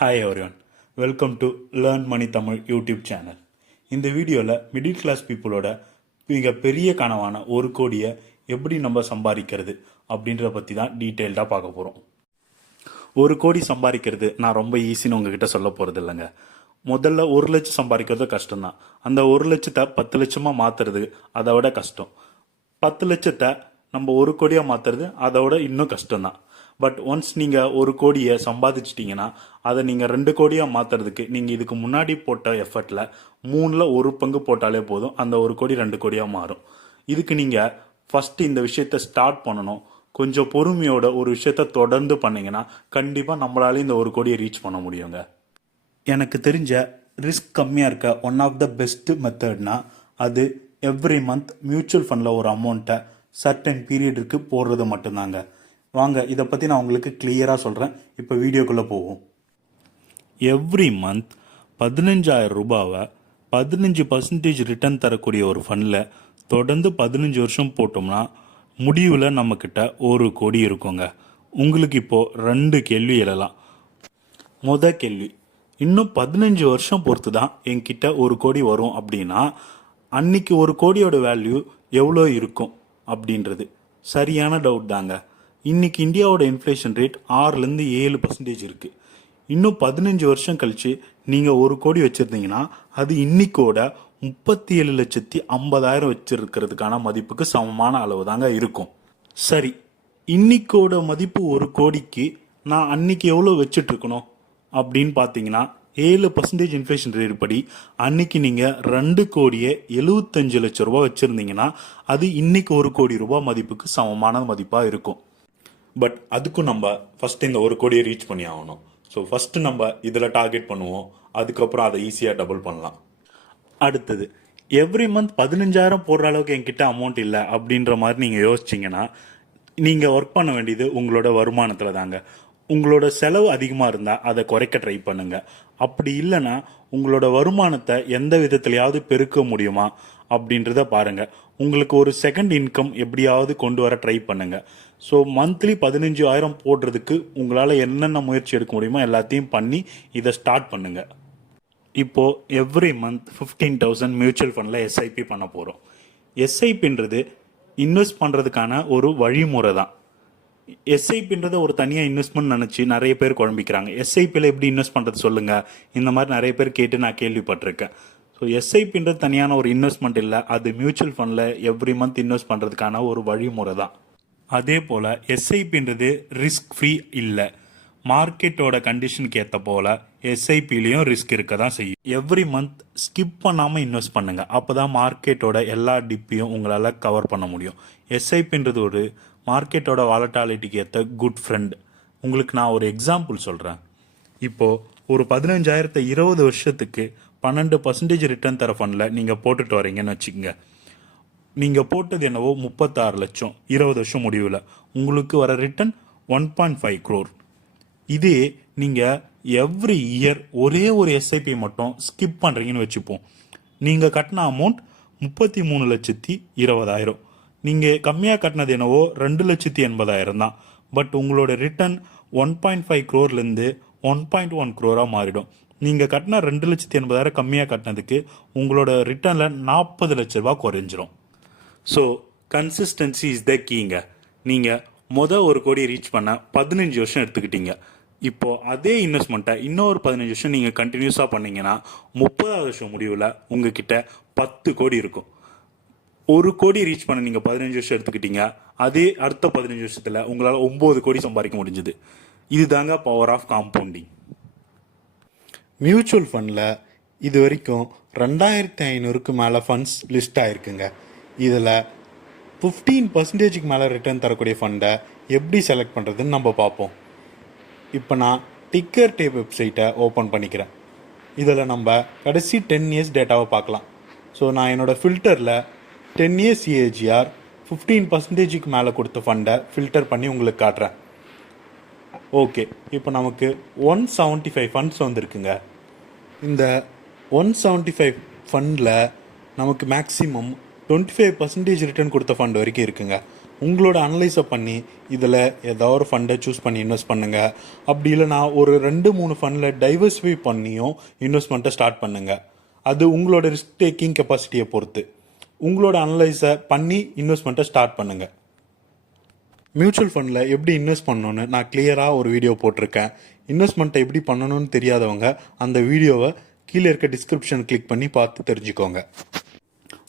Hi everyone, welcome to learn money Tamil YouTube channel. இந்த வீடியோவில் middle class பீப்புளோட மிக பெரிய கனவான 1 கோடியை எப்படி நம்ம சம்பாதிக்கிறது அப்படின்றத பற்றி தான் டீட்டெயில்டாக பார்க்க போகிறோம். 1 கோடி சம்பாதிக்கிறது நான் ரொம்ப ஈஸின்னு உங்ககிட்ட சொல்ல போகிறது இல்லைங்க. முதல்ல 1 லட்சம் சம்பாதிக்கிறது கஷ்டம்தான். அந்த 1 லட்சத்தை 10 லட்சமாக மாற்றுறது அதை விட கஷ்டம். 10 லட்சத்தை நம்ம 1 கோடியாக மாற்றுறது அதை விட இன்னும் கஷ்டம்தான். பட் ஒன்ஸ் நீங்கள் 1 கோடியை சம்பாதிச்சிட்டிங்கன்னா அதை நீங்கள் 2 கோடியாக மாற்றுறதுக்கு நீங்கள் இதுக்கு முன்னாடி போட்ட எஃபர்ட்டில் 1/3 போட்டாலே போதும். அந்த 1 கோடி 2 கோடியாக மாறும். இதுக்கு நீங்கள் ஃபஸ்ட்டு இந்த விஷயத்தை ஸ்டார்ட் பண்ணணும். கொஞ்சம் பொறுமையோட ஒரு விஷயத்த தொடர்ந்து பண்ணிங்கன்னா கண்டிப்பாக நம்மளால இந்த 1 கோடியை ரீச் பண்ண முடியுங்க. எனக்கு தெரிஞ்ச ரிஸ்க் கம்மியாக இருக்க ஒன் ஆஃப் த பெஸ்ட் மெத்தட்னா அது எவ்ரி மந்த் மியூச்சுவல் ஃபண்டில் ஒரு அமௌண்ட்டை சர்டன் பீரியடுக்கு போடுறது மட்டும்தாங்க. வாங்க இதை பற்றி நான் உங்களுக்கு கிளியராக சொல்கிறேன். இப்போ வீடியோக்குள்ளே போவோம். எவ்ரி மந்த் 15,000 ரூபாவை 15% ரிட்டர்ன் தரக்கூடிய ஒரு ஃபண்டில் தொடர்ந்து 15 வருஷம் போட்டோம்னா முடிவில் நம்மக்கிட்ட 1 கோடி இருக்குங்க. உங்களுக்கு இப்போது 2 கேள்வி எழலாம். மொதல் கேள்வி, இன்னும் 15 வருஷம் பொறுத்து தான் என்கிட்ட 1 கோடி வரும் அப்படின்னா அன்னைக்கு 1 கோடியோட வேல்யூ எவ்வளோ இருக்கும் அப்படின்றது சரியான டவுட் தாங்க. இன்னைக்கு இந்தியாவோட இன்ஃப்ளேஷன் ரேட் 6-7% இருக்குது. இன்னும் 15 வருஷம் கழிச்சு நீங்கள் 1 கோடி வச்சுருந்தீங்கன்னா அது இன்னைக்கோட 37,50,000 வச்சுருக்கிறதுக்கான மதிப்புக்கு சமமான அளவு தாங்க இருக்கும். சரி, இன்னைக்கோட மதிப்பு 1 கோடிக்கு நான் அன்னைக்கு எவ்வளோ வச்சுட்ருக்கணும் அப்படின்னு பார்த்தீங்கன்னா 7% இன்ஃப்ளேஷன் ரேட் படி அன்னைக்கு நீங்கள் 2,75,00,000 ரூபா வச்சுருந்தீங்கன்னா அது இன்னைக்கு 1 கோடி ரூபாய் மதிப்புக்கு சமமான மதிப்பாக இருக்கும். பட் அதுக்கும் நம்ம ஃபஸ்ட்டு இந்த 1 கோடியை ரீச் பண்ணி ஆகணும். ஸோ ஃபஸ்ட்டு நம்ம இதில் டார்கெட் பண்ணுவோம். அதுக்கப்புறம் அதை ஈஸியாக டபுள் பண்ணலாம். அடுத்தது, எவ்ரி மந்த் 15,000 போடுற அளவுக்கு என்கிட்ட அமௌண்ட் இல்லை அப்படின்ற மாதிரி நீங்கள் யோசிச்சிங்கன்னா நீங்கள் ஒர்க் பண்ண வேண்டியது உங்களோட வருமானத்தில் தாங்க. உங்களோட செலவு அதிகமாக இருந்தால் அதை குறைக்க ட்ரை பண்ணுங்கள். அப்படி இல்லைன்னா உங்களோட வருமானத்தை எந்த விதத்துலையாவது பெருக்க முடியுமா அப்படின்றத பாருங்கள். உங்களுக்கு ஒரு செகண்ட் இன்கம் எப்படியாவது கொண்டு வர ட்ரை பண்ணுங்கள். ஸோ மந்த்லி 15,000 போடுறதுக்கு உங்களால் என்னென்ன முயற்சி எடுக்க முடியுமோ எல்லாத்தையும் பண்ணி இதை ஸ்டார்ட் பண்ணுங்கள். இப்போது எவ்ரி மந்த் 15,000 மியூச்சுவல் ஃபண்டில் எஸ்ஐபி பண்ண போகிறோம். எஸ்ஐபின்றது இன்வெஸ்ட் பண்ணுறதுக்கான ஒரு வழிமுறை தான். எஸ்ஐபின்றத ஒரு தனியாக இன்வெஸ்ட்மெண்ட் நினச்சி நிறைய பேர் குழம்பிக்கிறாங்க. எஸ்ஐபியில் எப்படி இன்வெஸ்ட் பண்ணுறது சொல்லுங்கள், இந்த மாதிரி நிறைய பேர் கேட்டு நான் கேள்விப்பட்டிருக்கேன். ஸோ எஸ்ஐபின்றது தனியான ஒரு இன்வெஸ்ட்மெண்ட் இல்லை, அது மியூச்சுவல் ஃபண்டில் எவ்ரி மந்த் இன்வெஸ்ட் பண்ணுறதுக்கான ஒரு வழிமுறை தான். அதே போல் எஸ்ஐபின்றது ரிஸ்க் ஃப்ரீ இல்லை. மார்க்கெட்டோட கண்டிஷனுக்கு ஏற்ற போல் எஸ்ஐபிலையும் ரிஸ்க் இருக்க தான் செய்யும். எவ்ரி மந்த் ஸ்கிப் பண்ணாமல் இன்வெஸ்ட் பண்ணுங்கள். அப்போ தான் மார்க்கெட்டோட எல்லா டிப்பையும் உங்களால் கவர் பண்ண முடியும். எஸ்ஐபின்றது ஒரு மார்க்கெட்டோட வாலட்டாலிட்டிக்கு ஏற்ற குட் ஃப்ரெண்ட். உங்களுக்கு நான் ஒரு எக்ஸாம்பிள் சொல்கிறேன். இப்போது ஒரு 15,000 20 வருஷத்துக்கு 12% ரிட்டர்ன் தர ஃபண்டில் நீங்கள் போட்டுட்டு வரீங்கன்னு வச்சுக்கோங்க. நீங்கள் போட்டது என்னவோ 36 லட்சம் 20 வருஷம் முடிவில் உங்களுக்கு வர ரிட்டர்ன் 1.5 crore. இதே நீங்கள் எவ்ரி இயர் ஒரே ஒரு எஸ்ஐபி மட்டும் ஸ்கிப் பண்ணுறீங்கன்னு வச்சுப்போம். நீங்கள் கட்டின அமௌண்ட் 33,20,000. நீங்கள் கம்மியாக கட்டினது என்னவோ 2,80,000 தான். பட் உங்களோட ரிட்டர்ன் 1.5 crore 1.1 crore மாறிடும். நீங்கள் கட்டின 2,80,000 கம்மியாக கட்டினதுக்கு உங்களோட ரிட்டர்னில் 40 லட்ச ரூபா குறைஞ்சிரும். ஸோ கன்சிஸ்டன்சி இஸ் த கீங்க. நீங்கள் 1 கோடி ரீச் பண்ண 15 வருஷம் எடுத்துக்கிட்டீங்க. இப்போது அதே இன்வெஸ்ட்மெண்ட்டை இன்னொரு 15 வருஷம் நீங்கள் கண்டினியூஸாக பண்ணிங்கன்னா 30வது வருஷம் முடிவில் உங்ககிட்ட 10 கோடி இருக்கும். 1 கோடி ரீச் பண்ண நீங்கள் 15 வருஷம் எடுத்துக்கிட்டீங்க. அதே அடுத்த 15 வருஷத்தில் உங்களால் 9 கோடி சம்பாதிக்க முடிஞ்சுது. இதுதாங்க பவர் ஆஃப் காம்பவுண்டிங். மியூச்சுவல் ஃபண்டில் இது வரைக்கும் 2,500க்கு மேலே ஃபண்ட்ஸ் லிஸ்ட் ஆகிருக்குங்க. இதில் 15%க்கு மேலே ரிட்டர்ன் தரக்கூடிய ஃபண்டை எப்படி செலக்ட் பண்ணுறதுன்னு நம்ம பார்ப்போம். இப்போ நான் டிக்கர் டேப் வெப்சைட்டை ஓப்பன் பண்ணிக்கிறேன். இதில் நம்ம கடைசி 10 இயர்ஸ் டேட்டாவை பார்க்கலாம். ஸோ நான் என்னோடய ஃபில்டரில் 10 இயர்ஸ் சிஏஜிஆர் 15%க்கு மேலே கொடுத்த ஃபண்டை ஃபில்டர் பண்ணி உங்களுக்கு காட்டுறேன். ஓகே, இப்போ நமக்கு 175 ஃபண்ட்ஸ் வந்துருக்குங்க. இந்த 175 ஃபண்டில் நமக்கு மேக்ஸிமம் 25% ரிட்டர்ன் கொடுத்த ஃபண்ட் வரைக்கும் இருக்குங்க. உங்களோட அனலைஸை பண்ணி இதில் ஏதாவது ஒரு ஃபண்டை சூஸ் பண்ணி இன்வெஸ்ட் பண்ணுங்கள். அப்படி இல்லைனா ஒரு 2-3 ஃபண்டில் டைவர்சிஃபை பண்ணியும் இன்வெஸ்ட்மெண்ட்டை ஸ்டார்ட் பண்ணுங்கள். அது உங்களோட ரிஸ்க் டேக்கிங் கெப்பாசிட்டியை பொறுத்து. உங்களோட அனலைஸை பண்ணி இன்வெஸ்ட்மெண்ட்டை ஸ்டார்ட் பண்ணுங்கள். மியூச்சுவல் ஃபண்டில் எப்படி இன்வெஸ்ட் பண்ணணுன்னு நான் கிளியராக ஒரு வீடியோ போட்டிருக்கேன். இன்வெஸ்ட்மெண்ட்டை எப்படி பண்ணணும்னு தெரியாதவங்க அந்த வீடியோவை கீழே இருக்க டிஸ்கிரிப்ஷன் கிளிக் பண்ணி பார்த்து தெரிஞ்சுக்கோங்க.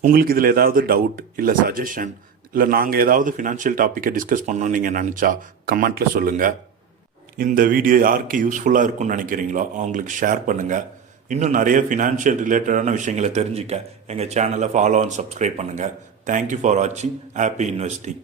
உங்களுக்கு இதில் ஏதாவது டவுட் இல்லை சஜஷன் இல்லை நாங்கள் ஏதாவது ஃபினான்ஷியல் டாப்பிக்கை டிஸ்கஸ் பண்ணணும்னு நீங்கள் நினச்சா கமெண்ட்டில் சொல்லுங்கள். இந்த வீடியோ யாருக்கு யூஸ்ஃபுல்லாக இருக்கும்னு நினைக்கிறீங்களோ அவங்களுக்கு ஷேர் பண்ணுங்கள். இன்னும் நிறைய ஃபினான்ஷியல் ரிலேட்டடான விஷயங்களை தெரிஞ்சுக்க எங்கள் சேனலை ஃபாலோ அண்ட் சப்ஸ்கிரைப் பண்ணுங்கள். தேங்க்யூ ஃபார் வாட்சிங். Happy investing.